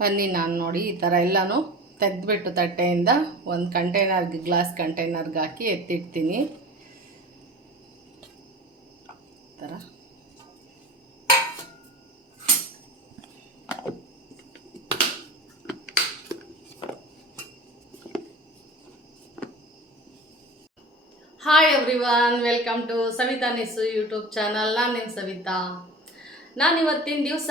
ಬನ್ನಿ ನಾನು ನೋಡಿ ಈ ಥರ ಎಲ್ಲನೂ ತೆಗೆದ್ಬಿಟ್ಟು ತಟ್ಟೆಯಿಂದ ಒಂದು ಕಂಟೈನರ್ಗೆ ಗ್ಲಾಸ್ ಕಂಟೈನರ್ಗೆ ಹಾಕಿ ಎತ್ತಿಡ್ತೀನಿ. ಈ ಥರ hi everyone, welcome to Savita Nissu YouTube channel. ನಾನು ನಿಮ್ಮ ಸವಿತಾ. ನಾನು ಇವತ್ತಿನ ದಿವಸ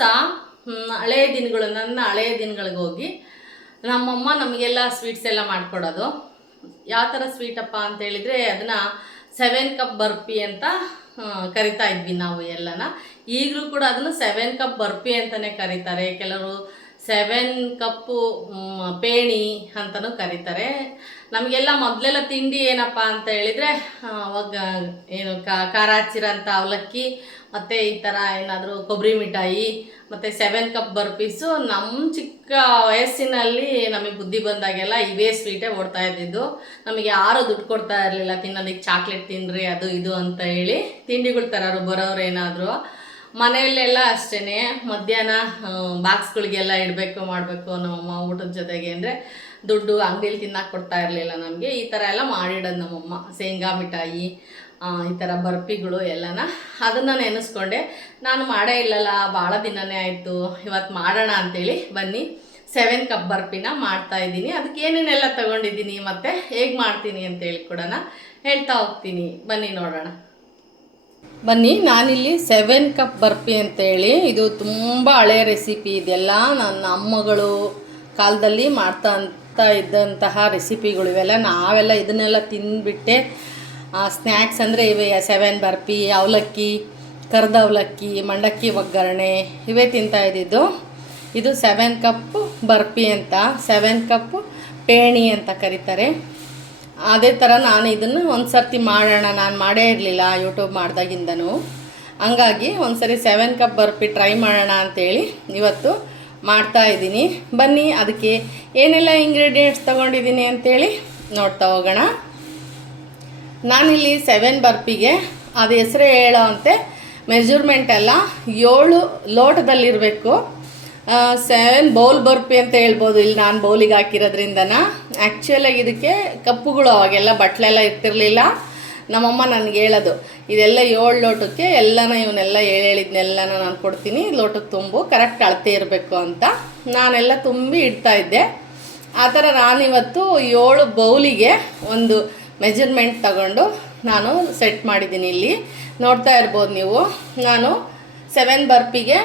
ನನ್ನ ಹಳೆಯ ದಿನಗಳಿಗೆ ಹೋಗಿ ನಮ್ಮಮ್ಮ ನಮಗೆಲ್ಲ ಸ್ವೀಟ್ಸ್ ಎಲ್ಲ ಮಾಡಿಕೊಡೋದು. ಯಾವ ಥರ ಸ್ವೀಟಪ್ಪ ಅಂತ ಹೇಳಿದರೆ ಅದನ್ನು 7 ಕಪ್ ಬರ್ಫಿ ಅಂತ ಕರಿತಾ ಇದ್ವಿ ನಾವು ಎಲ್ಲನ. ಈಗಲೂ ಕೂಡ ಅದನ್ನು 7 ಕಪ್ ಬರ್ಫಿ ಅಂತಲೇ ಕರೀತಾರೆ. ಕೆಲವರು 7 ಕಪ್ಪು ಪೇಣಿ ಅಂತಲೂ ಕರೀತಾರೆ. ನಮಗೆಲ್ಲ ಮೊದಲೆಲ್ಲ ತಿಂಡಿ ಏನಪ್ಪ ಅಂತ ಹೇಳಿದರೆ ಅವಾಗ ಏನು ಖಾರ ಹಚ್ಚಿರೋಂಥ ಅವಲಕ್ಕಿ ಮತ್ತು ಈ ಥರ ಏನಾದರೂ ಕೊಬ್ಬರಿ ಮಿಠಾಯಿ ಮತ್ತು 7 ಕಪ್ ಬರ್ಫೀಸು. ನಮ್ಮ ಚಿಕ್ಕ ವಯಸ್ಸಿನಲ್ಲಿ ನಮಗೆ ಬುದ್ಧಿ ಬಂದಾಗೆಲ್ಲ ಇವೇ ಸ್ವೀಟೇ ಓಡ್ತಾ ಇದ್ದಿದ್ದು. ನಮಗೆ ಯಾರೂ ದುಡ್ಡು ಕೊಡ್ತಾ ಇರಲಿಲ್ಲ ತಿನ್ನೋದಕ್ಕೆ. ಚಾಕ್ಲೇಟ್ ತಿನ್ನಿರಿ ಅದು ಇದು ಅಂತ ಹೇಳಿ ತಿಂಡಿಗಳು ತರೋರು ಬರೋರು ಏನಾದರೂ. ಮನೆಯಲ್ಲೆಲ್ಲ ಅಷ್ಟೇ ಮಧ್ಯಾಹ್ನ ಬಾಕ್ಸ್ಗಳಿಗೆಲ್ಲ ಇಡಬೇಕು ಮಾಡಬೇಕು ನಮ್ಮಮ್ಮ ಊಟದ ಜೊತೆಗೆ. ಅಂದರೆ ದುಡ್ಡು ಅಂಗಡಿಯಲ್ಲಿ ತಿನ್ನಕ್ಕೆ ಕೊಡ್ತಾ ಇರಲಿಲ್ಲ ನಮಗೆ. ಈ ಥರ ಎಲ್ಲ ಮಾಡಿಡೋದು ನಮ್ಮಮ್ಮ. ಶೇಂಗಾ ಮಿಠಾಯಿ, ಈ ಥರ ಬರ್ಫಿಗಳು ಎಲ್ಲನ. ಅದನ್ನು ನೆನೆಸ್ಕೊಂಡೆ. ನಾನು ಮಾಡೇ ಇಲ್ಲಲ್ಲ, ಭಾಳ ದಿನವೇ ಆಯಿತು, ಇವತ್ತು ಮಾಡೋಣ ಅಂಥೇಳಿ ಬನ್ನಿ 7 ಕಪ್ ಬರ್ಫಿನ ಮಾಡ್ತಾಯಿದ್ದೀನಿ. ಅದಕ್ಕೆ ಏನೇನೆಲ್ಲ ತೊಗೊಂಡಿದ್ದೀನಿ ಮತ್ತು ಹೇಗೆ ಮಾಡ್ತೀನಿ ಅಂತೇಳಿ ಕೂಡ ಹೇಳ್ತಾ ಹೋಗ್ತೀನಿ. ಬನ್ನಿ ನೋಡೋಣ. ಬನ್ನಿ, ನಾನಿಲ್ಲಿ 7 ಕಪ್ ಬರ್ಫಿ ಅಂತೇಳಿ, ಇದು ತುಂಬ ಹಳೆಯ ರೆಸಿಪಿ. ಇದೆಲ್ಲ ನನ್ನ ಅಮ್ಮಗಳು ಕಾಲದಲ್ಲಿ ಮಾಡ್ತಾ ಇದ್ದಂತಹ ರೆಸಿಪಿಗಳು ಇವೆಲ್ಲ. ನಾವೆಲ್ಲ ಇದನ್ನೆಲ್ಲ ತಿಂದುಬಿಟ್ಟೆ. ಸ್ನ್ಯಾಕ್ಸ್ ಅಂದರೆ ಇವೆ 7 ಬರ್ಫಿ, ಅವಲಕ್ಕಿ, ಕರ್ದ ಅವಲಕ್ಕಿ, ಮಂಡಕ್ಕಿ ಒಗ್ಗರಣೆ ಇವೇ ತಿಂತಾಯಿದ್ದಿದ್ದು. ಇದು 7 ಕಪ್ ಬರ್ಫಿ ಅಂತ, 7 ಕಪ್ ಪೇಣಿ ಅಂತ ಕರೀತಾರೆ. ಅದೇ ಥರ ನಾನು ಇದನ್ನು ಒಂದು ಸರ್ತಿ ಮಾಡೋಣ, ನಾನು ಮಾಡೇ ಇರಲಿಲ್ಲ ಯೂಟ್ಯೂಬ್ ಮಾಡ್ದಾಗಿಂದನೂ. ಹಂಗಾಗಿ ಒಂದು ಸರಿ 7 ಕಪ್ ಬರ್ಫಿ ಟ್ರೈ ಮಾಡೋಣ ಅಂಥೇಳಿ ಇವತ್ತು ಮಾಡ್ತಾಯಿದ್ದೀನಿ. ಬನ್ನಿ, ಅದಕ್ಕೆ ಏನೆಲ್ಲ ಇಂಗ್ರೀಡಿಯೆಂಟ್ಸ್ ತೊಗೊಂಡಿದ್ದೀನಿ ಅಂಥೇಳಿ ನೋಡ್ತಾ ಹೋಗೋಣ. ನಾನಿಲ್ಲಿ 7 ಬರ್ಫಿಗೆ ಅದು ಹೆಸರು ಹೇಳೋ ಅಂತೆ ಮೆಜರ್ಮೆಂಟ್ ಎಲ್ಲ 7 ಲೋಟದಲ್ಲಿರಬೇಕು. 7 ಬೌಲ್ ಬರ್ಫಿ ಅಂತ ಹೇಳ್ಬೋದು. ಇಲ್ಲಿ ನಾನು ಬೌಲಿಗೆ ಹಾಕಿರೋದ್ರಿಂದನ. ಆ್ಯಕ್ಚುಲಾಗಿ ಇದಕ್ಕೆ ಕಪ್ಪುಗಳು ಅವಾಗೆಲ್ಲ ಬಟ್ಲೆಲ್ಲ ಇರ್ತಿರಲಿಲ್ಲ. ನಮ್ಮಮ್ಮ ನನಗೆ ಹೇಳೋದು, ಇದೆಲ್ಲ 7 ಲೋಟಕ್ಕೆ ಎಲ್ಲನ ಇವನ್ನೆಲ್ಲ ಹೇಳಿದ್ನೆಲ್ಲನ ನಾನು ಕೊಡ್ತೀನಿ, ಲೋಟಕ್ಕೆ ತುಂಬು, ಕರೆಕ್ಟ್ ಅಳತೆ ಇರಬೇಕು ಅಂತ. ನಾನೆಲ್ಲ ತುಂಬಿ ಇಡ್ತಾಯಿದ್ದೆ. ಆ ಥರ ನಾನಿವತ್ತು 7 ಬೌಲಿಗೆ ಒಂದು ಮೆಜರ್ಮೆಂಟ್ ತಗೊಂಡು ನಾನು ಸೆಟ್ ಮಾಡಿದ್ದೀನಿ. ಇಲ್ಲಿ ನೋಡ್ತಾ ಇರ್ಬೋದು ನೀವು. ನಾನು 7 ಬರ್ಫಿಗೆ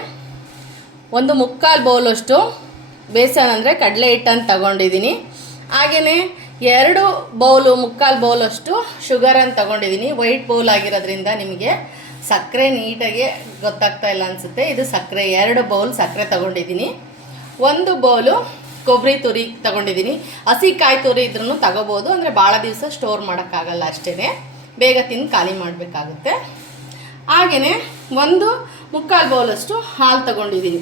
1/4 ಬೌಲಷ್ಟು ಬೇಸನ್ ಅಂದರೆ ಕಡಲೆ ಹಿಟ್ಟನ್ನು ತಗೊಂಡಿದ್ದೀನಿ. ಹಾಗೆಯೇ 2 ಬೌಲು 1/4 ಬೌಲಷ್ಟು ಶುಗರನ್ನು ತಗೊಂಡಿದ್ದೀನಿ. ವೈಟ್ ಬೌಲ್ ಆಗಿರೋದ್ರಿಂದ ನಿಮಗೆ ಸಕ್ಕರೆ ನೀಟಾಗಿ ಗೊತ್ತಾಗ್ತಾ ಇಲ್ಲ ಅನಿಸುತ್ತೆ. ಇದು ಸಕ್ಕರೆ, 2 ಬೌಲ್ ಸಕ್ಕರೆ ತಗೊಂಡಿದ್ದೀನಿ. 1 ಬೌಲು ಕೊಬ್ಬರಿ ತುರಿ ತಗೊಂಡಿದ್ದೀನಿ. ಹಸಿ ಕಾಯಿ ತುರಿ ಇದ್ರೂ ತಗೋಬೋದು, ಅಂದರೆ ಭಾಳ ದಿವಸ ಸ್ಟೋರ್ ಮಾಡೋಕ್ಕಾಗಲ್ಲ, ಅಷ್ಟೇ ಬೇಗ ತಿಂದು ಖಾಲಿ ಮಾಡಬೇಕಾಗುತ್ತೆ. ಹಾಗೆಯೇ 1/4 ಬೌಲಷ್ಟು ಹಾಲು ತಗೊಂಡಿದ್ದೀನಿ.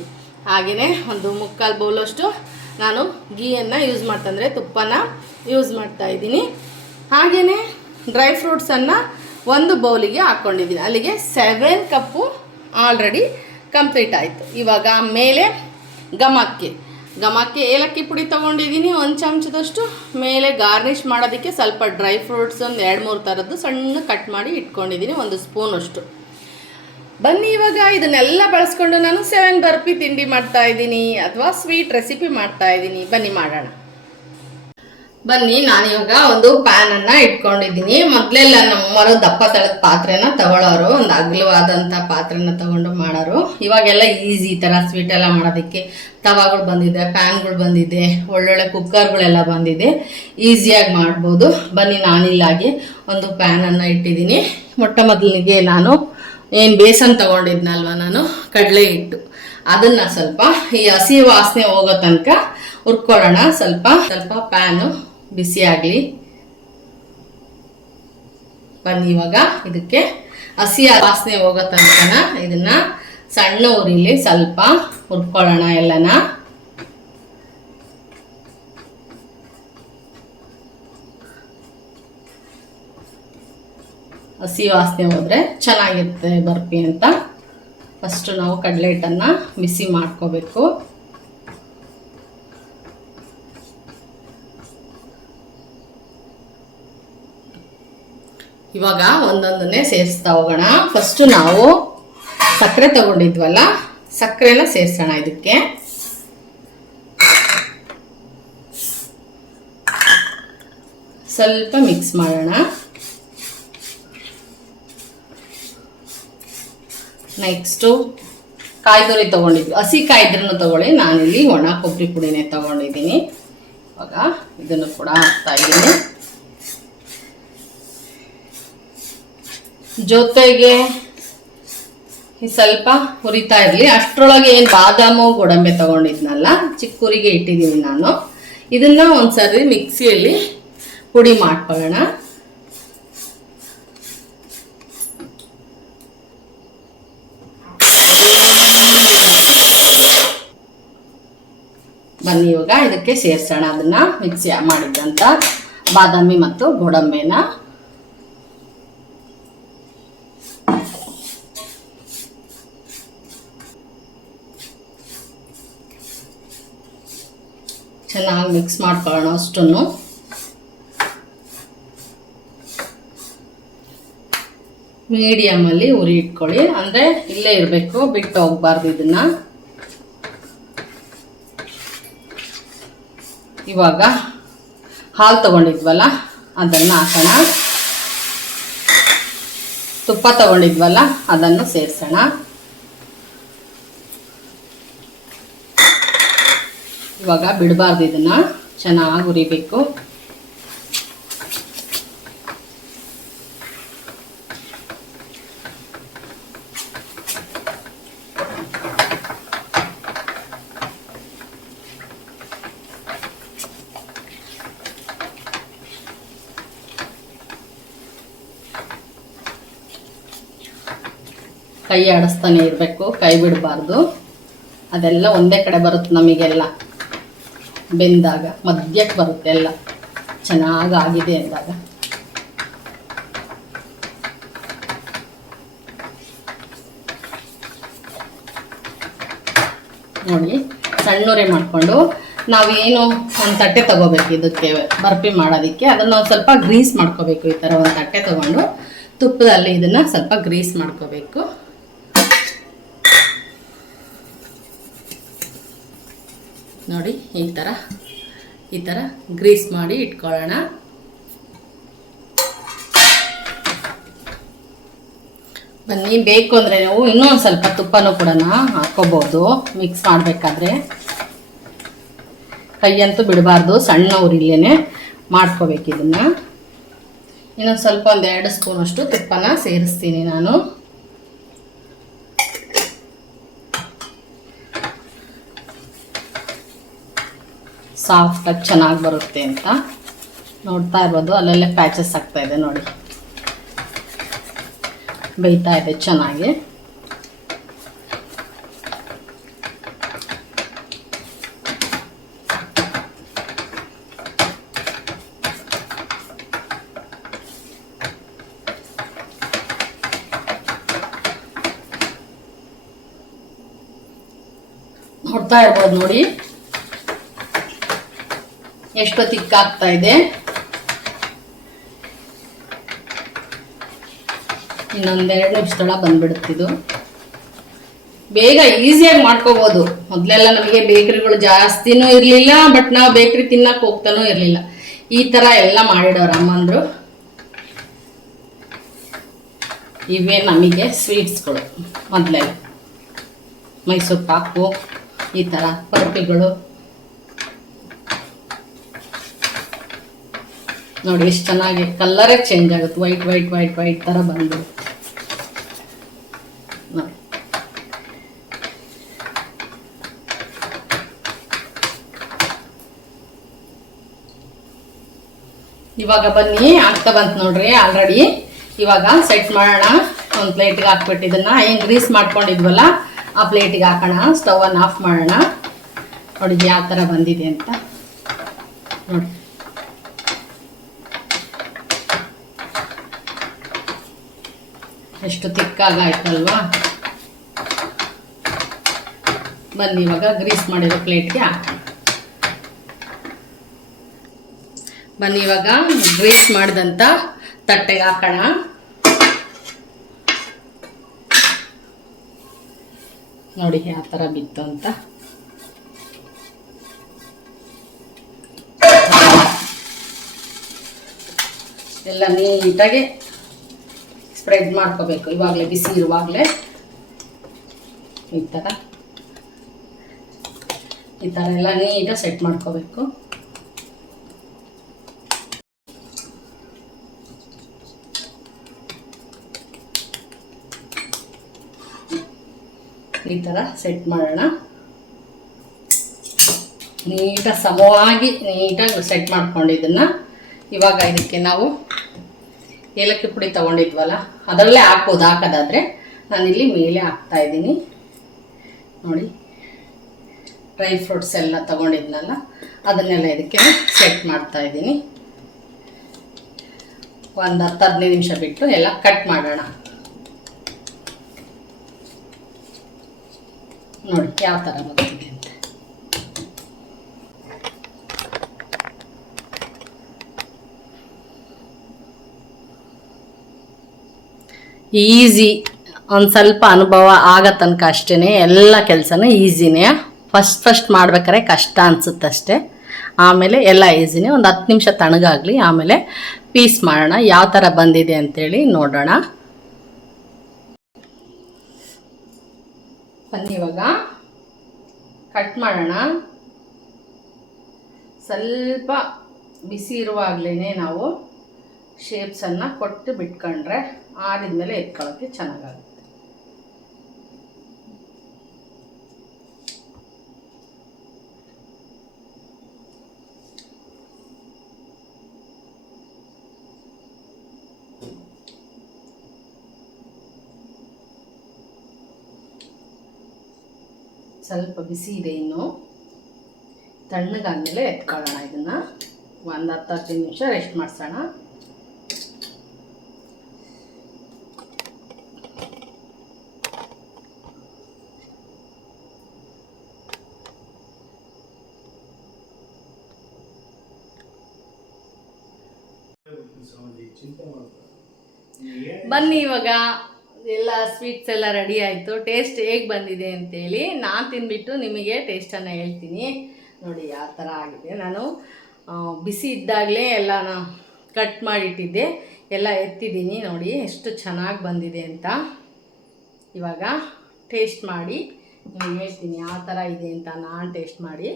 ಹಾಗೆಯೇ 1/4 ಬೌಲಷ್ಟು ನಾನು ಗೀಯನ್ನು ಯೂಸ್ ಮಾಡ್ತಂದರೆ ತುಪ್ಪನ ಯೂಸ್ ಮಾಡ್ತಾಯಿದ್ದೀನಿ. ಹಾಗೆಯೇ ಡ್ರೈ ಫ್ರೂಟ್ಸನ್ನು 1 ಬೌಲಿಗೆ ಹಾಕ್ಕೊಂಡಿದ್ದೀನಿ. ಅಲ್ಲಿಗೆ 7 ಕಪ್ಪು ಆಲ್ರೆಡಿ ಕಂಪ್ಲೀಟ್ ಆಯಿತು. ಇವಾಗ ಮೇಲೆ ಘಮಕ್ಕೆ ಏಲಕ್ಕಿ ಪುಡಿ ತೊಗೊಂಡಿದ್ದೀನಿ 1 ಚಮಚದಷ್ಟು. ಮೇಲೆ ಗಾರ್ನಿಷ್ ಮಾಡೋದಕ್ಕೆ ಸ್ವಲ್ಪ ಡ್ರೈ ಫ್ರೂಟ್ಸ್ ಒಂದು 2-3 ಥರದ್ದು ಸಣ್ಣ ಕಟ್ ಮಾಡಿ ಇಟ್ಕೊಂಡಿದ್ದೀನಿ, 1 ಸ್ಪೂನಷ್ಟು. ಬನ್ನಿ, ಇವಾಗ ಇದನ್ನೆಲ್ಲ ಬಳಸ್ಕೊಂಡು ನಾನು 7 ಬರ್ಫಿ ತಿಂಡಿ ಮಾಡ್ತಾಯಿದ್ದೀನಿ, ಅಥವಾ ಸ್ವೀಟ್ ರೆಸಿಪಿ ಮಾಡ್ತಾಯಿದ್ದೀನಿ. ಬನ್ನಿ ಮಾಡೋಣ. ಬನ್ನಿ, ನಾನಿವಾಗ ಒಂದು ಪ್ಯಾನನ್ನು ಇಟ್ಕೊಂಡಿದ್ದೀನಿ. ಮೊದಲೆಲ್ಲ ನಮ್ಮವರು ದಪ್ಪ ತಳದ ಪಾತ್ರೆನ ತಗೊಳ್ಳೋರು, ಒಂದು ಅಗಲವಾದಂಥ ಪಾತ್ರೆನ ತಗೊಂಡು ಮಾಡೋರು. ಇವಾಗೆಲ್ಲ ಈಸಿ ಈ ಥರ ಸ್ವೀಟೆಲ್ಲ ಮಾಡೋದಕ್ಕೆ ತವಾಗಳು ಬಂದಿದೆ, ಪ್ಯಾನ್ಗಳು ಬಂದಿದೆ, ಒಳ್ಳೊಳ್ಳೆ ಕುಕ್ಕರ್ಗಳೆಲ್ಲ ಬಂದಿದೆ, ಈಸಿಯಾಗಿ ಮಾಡ್ಬೋದು. ಬನ್ನಿ, ನಾನಿಲ್ಲಾಗಿ ಒಂದು ಪ್ಯಾನನ್ನು ಇಟ್ಟಿದ್ದೀನಿ. ಮೊಟ್ಟ ಮೊದಲಿಗೆ ನಾನು ಏನು ಬೇಸನ್ ತೊಗೊಂಡಿದ್ನಲ್ವ ನಾನು ಕಡಲೆ ಹಿಟ್ಟು, ಅದನ್ನು ಸ್ವಲ್ಪ ಈ ಹಸಿ ವಾಸನೆ ಹೋಗೋ ತನಕ ಹುರ್ಕೊಳ್ಳೋಣ. ಸ್ವಲ್ಪ ಪ್ಯಾನು ಬಿಸಿ ಆಗಲಿ. ಬನ್ನಿ, ಇವಾಗ ಇದಕ್ಕೆ ಹಸಿ ವಾಸನೆ ಹೋಗೋ ತನಕ ಇದನ್ನು ಸಣ್ಣ ಉರಿಲಿ ಸ್ವಲ್ಪ ಹುರ್ಕೊಳ್ಳೋಣ ಎಲ್ಲನ. ಹಸಿ ವಾಸನೆ ಹೋದರೆ ಚೆನ್ನಾಗಿರುತ್ತೆ ಬರ್ಫಿ ಅಂತ. ಫಸ್ಟು ನಾವು ಕಡಲೆ ಹಿಟ್ಟನ್ನು ಬಿಸಿ ಮಾಡ್ಕೋಬೇಕು. ಇವಾಗ ಒಂದೊಂದನ್ನೇ ಸೇರಿಸ್ತಾ ಹೋಗೋಣ. ಫಸ್ಟು ನಾವು ಸಕ್ಕರೆ ತಗೊಂಡಿದ್ವಲ್ಲ, ಸಕ್ಕರೆನ ಸೇರಿಸೋಣ. ಇದಕ್ಕೆ ಸ್ವಲ್ಪ ಮಿಕ್ಸ್ ಮಾಡೋಣ. ನೆಕ್ಸ್ಟು ಕಾಯಿ ತುರಿ ತೊಗೊಂಡಿದ್ವಿ, ಹಸಿ ಕಾಯಿ ಇದ್ರೂ ತೊಗೊಳ್ಳಿ. ನಾನಿಲ್ಲಿ ಒಣ ಕೊಬ್ಬರಿ ಪುಡಿನೇ ತೊಗೊಂಡಿದ್ದೀನಿ. ಇವಾಗ ಇದನ್ನು ಕೂಡ ಹಾಕ್ತಾ ಇದ್ದೀನಿ. ಜೊತೆಗೆ ಸ್ವಲ್ಪ ಹುರಿತಾ ಇರಲಿ. ಅಷ್ಟರೊಳಗೆ ಏನು ಬಾದಾಮು ಗೋಡಂಬಿ ತೊಗೊಂಡಿದ್ನಲ್ಲ, ಚಿಕ್ಕ ಹುರಿಗೆ ಇಟ್ಟಿದ್ದೀನಿ ನಾನು. ಇದನ್ನು ಒಂದ್ಸರಿ ಮಿಕ್ಸಿಯಲ್ಲಿ ಪುಡಿ ಮಾಡ್ಕೊಳ್ಳೋಣ. ಬನ್ನಿ ಇವಾಗ ಇದಕ್ಕೆ ಸೇರಿಸೋಣ ಅದನ್ನ ಮಿಕ್ಸಿ ಮಾಡಿದ್ದಂಥ ಬಾದಾಮಿ ಮತ್ತು ಗೋಡಂಬಿನ. ಚೆನ್ನಾಗಿ ಮಿಕ್ಸ್ ಮಾಡ್ಕೊಳ್ಳೋಣ. ಅಷ್ಟನ್ನು ಮೀಡಿಯಮಲ್ಲಿ ಉರಿ ಇಟ್ಕೊಳ್ಳಿ, ಅಂದರೆ ಇಲ್ಲೇ ಇರಬೇಕು, ಬಿಟ್ಟು ಹೋಗ್ಬಾರ್ದು ಇದನ್ನ. ಇವಾಗ ಹಾಲು ತಗೊಂಡಿದ್ವಲ್ಲ ಅದನ್ನು ಹಾಕೋಣ. ತುಪ್ಪ ತಗೊಂಡಿದ್ವಲ್ಲ ಅದನ್ನು ಸೇರಿಸೋಣ. ಇವಾಗ ಬಿಡಬಾರ್ದು, ಇದನ್ನು ಚೆನ್ನಾಗಿ ಹುರಿಬೇಕು. ಕೈ ಆಡಿಸ್ತಾನೆ ಇರಬೇಕು, ಕೈ ಬಿಡಬಾರ್ದು. ಅದೆಲ್ಲ ಒಂದೇ ಕಡೆ ಬರುತ್ತೆ ನಮಗೆಲ್ಲ. ಬೆಂದಾಗ ಮಧ್ಯಕ್ಕೆ ಬರುತ್ತೆ ಎಲ್ಲ ಚೆನ್ನಾಗಾಗಿದೆ ಅಂದಾಗ. ನೋಡಿ ಸಣ್ಣೂರೆ ಮಾಡಿಕೊಂಡು ನಾವೇನು ಒಂದು ತಟ್ಟೆ ತಗೋಬೇಕು ಇದಕ್ಕೆ ಬರ್ಫಿ ಮಾಡೋದಕ್ಕೆ. ಅದನ್ನು ಒಂದು ಸ್ವಲ್ಪ ಗ್ರೀಸ್ ಮಾಡ್ಕೋಬೇಕು. ಈ ಥರ ಒಂದು ತಟ್ಟೆ ತಗೊಂಡು ತುಪ್ಪದಲ್ಲಿ ಇದನ್ನು ಸ್ವಲ್ಪ ಗ್ರೀಸ್ ಮಾಡ್ಕೋಬೇಕು. ನೋಡಿ ಈ ಥರ ಗ್ರೀಸ್ ಮಾಡಿ ಇಟ್ಕೊಳ್ಳೋಣ. ಬನ್ನಿ, ಬೇಕು ಅಂದರೆ ನೀವು ಇನ್ನೊಂದು ಸ್ವಲ್ಪ ತುಪ್ಪನೂ ಕೂಡ ಹಾಕ್ಕೋಬೋದು ಮಿಕ್ಸ್ ಮಾಡಬೇಕಾದ್ರೆ. ಕೈಯಂತೂ ಬಿಡಬಾರ್ದು, ಸಣ್ಣ ಉರಿಲೇನೆ ಮಾಡ್ಕೋಬೇಕು ಇದನ್ನು. ಇನ್ನೊಂದು ಸ್ವಲ್ಪ 1-2 ಸ್ಪೂನಷ್ಟು ತುಪ್ಪನ ಸೇರಿಸ್ತೀನಿ ನಾನು. ಸಾಫ್ಟಾಗಿ ಚೆನ್ನಾಗಿ ಬರುತ್ತೆ ಅಂತ ನೋಡ್ತಾ ಇರ್ಬೋದು. ಅಲ್ಲೆಲ್ಲ ಪ್ಯಾಚಸ್ ಆಗ್ತಾ ಇದೆ ನೋಡಿ, ಬೇಯ್ತಾ ಇದೆ ಚೆನ್ನಾಗಿ. ನೋಡ್ತಾ ಇರ್ಬೋದು ನೋಡಿ ಎಷ್ಟು ತಿಕ್ಕಾಗ್ತಾ ಇದೆ. ಇನ್ನೊಂದೆರಡು ನಿಮಿಷದೊಳಗೆ ಬಂದ್ಬಿಡುತ್ತಿದ್ದು. ಬೇಗ ಈಸಿಯಾಗಿ ಮಾಡ್ಕೋಬೋದು. ಮೊದಲೆಲ್ಲ ನಮಗೆ ಬೇಕರಿಗಳು ಜಾಸ್ತಿನೂ ಇರಲಿಲ್ಲ, ಬಟ್ ನಾವು ಬೇಕರಿ ತಿನ್ನಕ್ಕೆ ಹೋಗ್ತಾನೂ ಇರಲಿಲ್ಲ. ಈ ಥರ ಎಲ್ಲ ಮಾಡಿಡೋರು ಅಮ್ಮಂದರು. ಇವೇ ನಮಗೆ ಸ್ವೀಟ್ಸ್ಗಳು ಮೊದಲೆಲ್ಲ. ಮೈಸೂರು ಪಾಕು, ಈ ಥರ ಬರ್ಫಿಗಳು ನೋಡಿ ಎಷ್ಟು ಚೆನ್ನಾಗಿ ಕಲರೇ ಚೇಂಜ್ ಆಗುತ್ತೆ. ವೈಟ್ ವೈಟ್ ವೈಟ್ ವೈಟ್ ಥರ ಬಂದು ನೋಡಿ. ಇವಾಗ ಬನ್ನಿ ಆಗ್ತಾ ಬಂತು ನೋಡ್ರಿ ಆಲ್ರೆಡಿ. ಇವಾಗ ಸೆಟ್ ಮಾಡೋಣ. ಒಂದು ಪ್ಲೇಟಿಗೆ ಹಾಕ್ಬಿಟ್ಟು ಇದನ್ನು ಏನು ಗ್ರೀಸ್ ಮಾಡ್ಕೊಂಡಿದ್ವಲ್ಲ ಆ ಪ್ಲೇಟಿಗೆ ಹಾಕೋಣ. ಸ್ಟವನ್ನು ಆಫ್ ಮಾಡೋಣ. ನೋಡಿ ಯಾವ ಥರ ಬಂದಿದೆ ಅಂತ ನೋಡಿ. ಎಷ್ಟು ತಿಕ್ಕಾಗಾಯ್ತಲ್ವಾ. ಬನ್ನಿ ಇವಾಗ ಗ್ರೀಸ್ ಮಾಡಿರೋ ಪ್ಲೇಟ್ಗೆ ಹಾಕೋಣ. ಬನ್ನಿ ಇವಾಗ ಗ್ರೀಸ್ ಮಾಡಿದಂಥ ತಟ್ಟೆಗೆ ಹಾಕೋಣ. ನೋಡಿ ಯಾವ ಥರ ಬಿತ್ತು ಅಂತ. ಎಲ್ಲ ನೀಟಾಗಿ ಸ್ಪ್ರೆಡ್ ಮಾಡ್ಕೋಬೇಕು. ಇವಾಗಲೇ ಬಿಸಿ ಇರುವಾಗಲೇ ಈ ಥರ ಎಲ್ಲ ನೀಟಾಗಿ ಸೆಟ್ ಮಾಡ್ಕೋಬೇಕು. ಈ ಥರ ಸೆಟ್ ಮಾಡೋಣ. ನೀಟಾಗಿ ಸಮವಾಗಿ ನೀಟಾಗಿ ಸೆಟ್ ಮಾಡ್ಕೊಂಡಿದ್ದನ್ನು ಇವಾಗ ಇದಕ್ಕೆ ನಾವು ಏಲಕ್ಕಿ ಪುಡಿ ತೊಗೊಂಡಿದ್ವಲ್ಲ ಅದರಲ್ಲೇ ಹಾಕ್ಬೋದು. ಹಾಕೋದಾದರೆ ನಾನಿಲ್ಲಿ ಮೇಲೆ ಹಾಕ್ತಾಯಿದ್ದೀನಿ. ನೋಡಿ ಡ್ರೈ ಫ್ರೂಟ್ಸ್ ಎಲ್ಲ ತೊಗೊಂಡಿದ್ನಲ್ಲ ಅದನ್ನೆಲ್ಲ ಇದಕ್ಕೆ ಸೆಟ್ ಮಾಡ್ತಾಯಿದ್ದೀನಿ. ಒಂದು 10-15 ನಿಮಿಷ ಬಿಟ್ಟು ಎಲ್ಲ ಕಟ್ ಮಾಡೋಣ. ನೋಡಿ ಯಾವ ಥರ ಬರ್ತಿದೆ ಅಂತ. ಈಸಿ, ಒಂದು ಸ್ವಲ್ಪ ಅನುಭವ ಆಗೋ ತನಕ ಅಷ್ಟೇ. ಎಲ್ಲ ಕೆಲಸನೂ ಈಸಿನೇ. ಫಸ್ಟ್ ಮಾಡ್ಬೇಕಾದ್ರೆ ಕಷ್ಟ ಅನಿಸುತ್ತಷ್ಟೇ. ಆಮೇಲೆ ಎಲ್ಲ ಈಸಿನೇ. ಒಂದು 10 ನಿಮಿಷ ತಣ್ಣಗಾಗಲಿ, ಆಮೇಲೆ ಪೀಸ್ ಮಾಡೋಣ. ಯಾವ ಥರ ಬಂದಿದೆ ಅಂತೇಳಿ ನೋಡೋಣ. ಬನ್ನಿ ಇವಾಗ ಕಟ್ ಮಾಡೋಣ. ಸ್ವಲ್ಪ ಬಿಸಿ ಇರುವಾಗಲೇ ನಾವು ಶೇಪ್ಸನ್ನು ಕೊಟ್ಟು ಬಿಟ್ಕೊಂಡ್ರೆ ಆರಿದ್ಮೇಲೆ ಎತ್ಕೊಳ್ಳೋಕ್ಕೆ ಚೆನ್ನಾಗಾಗುತ್ತೆ. ಸ್ವಲ್ಪ ಬಿಸಿ ಇದೆ, ಇನ್ನು ತಣ್ಣಗಾದ್ಮೇಲೆ ಎತ್ಕೊಳ್ಳೋಣ. ಇದನ್ನು ಒಂದು 10-15 ನಿಮಿಷ ರೆಸ್ಟ್ ಮಾಡಿಸೋಣ. ಬನ್ನಿ ಇವಾಗ ಎಲ್ಲ ಸ್ವೀಟ್ಸ್ ಎಲ್ಲ ರೆಡಿ ಆಯಿತು. ಟೇಸ್ಟ್ ಹೇಗೆ ಬಂದಿದೆ ಅಂತೇಳಿ ನಾನು ತಿಂದ್ಬಿಟ್ಟು ನಿಮಗೆ ಟೇಸ್ಟನ್ನು ಹೇಳ್ತೀನಿ. ನೋಡಿ ಯಾವ ಥರ ಆಗಿದೆ. ನಾನು ಬಿಸಿ ಇದ್ದಾಗಲೇ ಎಲ್ಲನ ಕಟ್ ಮಾಡಿಟ್ಟಿದ್ದೆ, ಎಲ್ಲ ಎತ್ತಿದ್ದೀನಿ. ನೋಡಿ ಎಷ್ಟು ಚೆನ್ನಾಗಿ ಬಂದಿದೆ ಅಂತ. ಇವಾಗ ಟೇಸ್ಟ್ ಮಾಡಿ ನಿಮಗೆ ಹೇಳ್ತೀನಿ ಯಾವ ಥರ ಇದೆ ಅಂತ. ನಾನು ಟೇಸ್ಟ್ ಮಾಡಿ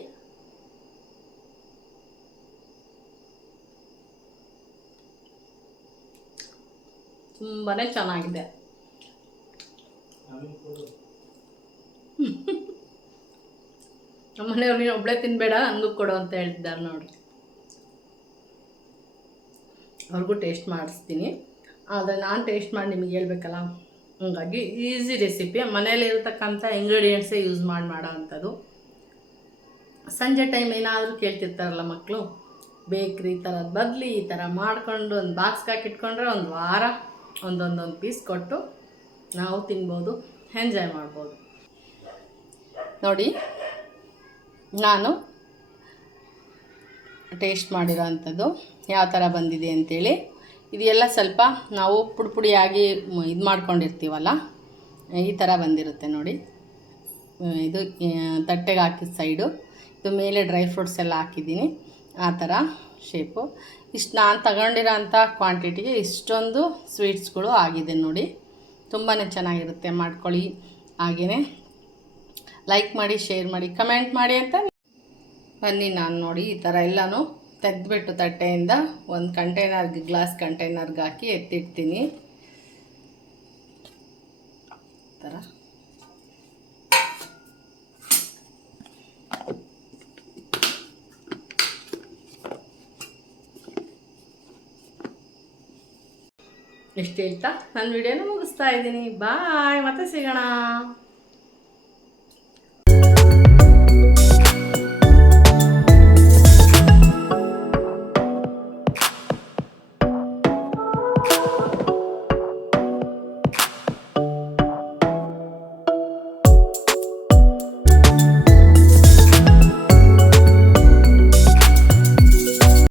ತುಂಬಾ ಚೆನ್ನಾಗಿದೆ. ನಮ್ಮನೆಯವ್ರು ನೀನು ಒಬ್ಬಳೇ ತಿನ್ನಬೇಡ, ಹಂಗೂ ಕೊಡು ಅಂತ ಹೇಳ್ತಿದ್ದಾರೆ. ನೋಡಿ ಅವ್ರಿಗೂ ಟೇಸ್ಟ್ ಮಾಡಿಸ್ತೀನಿ. ಆದರೆ ನಾನು ಟೇಸ್ಟ್ ಮಾಡಿ ನಿಮಗೆ ಹೇಳ್ಬೇಕಲ್ಲ, ಹಂಗಾಗಿ ಈಸಿ ರೆಸಿಪಿ. ಮನೇಲಿ ಇರತಕ್ಕಂಥ ಇಂಗ್ರೀಡಿಯೆಂಟ್ಸೇ ಯೂಸ್ ಮಾಡೋ ಅಂಥದ್ದು. ಸಂಜೆ ಟೈಮ್ ಏನಾದರೂ ಕೇಳ್ತಿರ್ತಾರಲ್ಲ ಮಕ್ಕಳು, ಬೇಕ್ರಿ ಥರದ ಬದಲಿ ಈ ಥರ ಮಾಡಿಕೊಂಡು ಒಂದು ಬಾಕ್ಸ್ಗೆ ಹಾಕಿಟ್ಕೊಂಡ್ರೆ ಒಂದು ವಾರ ಒಂದೊಂದೊಂದು ಪೀಸ್ ಕೊಟ್ಟು ನಾವು ತಿನ್ಬೋದು, ಎಂಜಾಯ್ ಮಾಡ್ಬೋದು. ನೋಡಿ ನಾನು ಟೇಸ್ಟ್ ಮಾಡಿರೋ ಅಂಥದ್ದು ಯಾವ ಥರ ಬಂದಿದೆ ಅಂಥೇಳಿ. ಇದೆಲ್ಲ ಸ್ವಲ್ಪ ನಾವು ಪುಡಿಯಾಗಿ ಇದು ಮಾಡ್ಕೊಂಡಿರ್ತೀವಲ್ಲ, ಈ ಥರ ಬಂದಿರುತ್ತೆ ನೋಡಿ. ಇದು ತಟ್ಟೆಗೆ ಹಾಕಿದ ಸೈಡು, ಇದು ಮೇಲೆ ಡ್ರೈ ಫ್ರೂಟ್ಸ್ ಎಲ್ಲ ಹಾಕಿದ್ದೀನಿ. ಆ ಥರ ಶೇಪು. ಇಷ್ಟು ನಾನು ತಗೊಂಡಿರೋ ಅಂಥ ಕ್ವಾಂಟಿಟಿಗೆ ಇಷ್ಟೊಂದು ಸ್ವೀಟ್ಸ್ಗಳು ಆಗಿದೆ ನೋಡಿ. ತುಂಬಾ ಚೆನ್ನಾಗಿರುತ್ತೆ, ಮಾಡ್ಕೊಳ್ಳಿ. ಹಾಗೆಯೇ ಲೈಕ್ ಮಾಡಿ, ಶೇರ್ ಮಾಡಿ, ಕಮೆಂಟ್ ಮಾಡಿ ಅಂತ. ಬನ್ನಿ ನಾನು ನೋಡಿ ಈ ಥರ ಎಲ್ಲನೂ ತೆಗೆದ್ಬಿಟ್ಟು ತಟ್ಟೆಯಿಂದ ಒಂದು ಕಂಟೈನರ್ಗೆ, ಗ್ಲಾಸ್ ಕಂಟೈನರ್ಗೆ ಹಾಕಿ ಎತ್ತಿಡ್ತೀನಿ. ಈ ಥರ ಇಷ್ಟು ಹೇಳ್ತಾ ನನ್ನ ವಿಡಿಯೋನ ಮುಗಿಸ್ತಾ ಇದ್ದೀನಿ. ಬಾಯ್, ಮತ್ತೆ ಸಿಗೋಣ.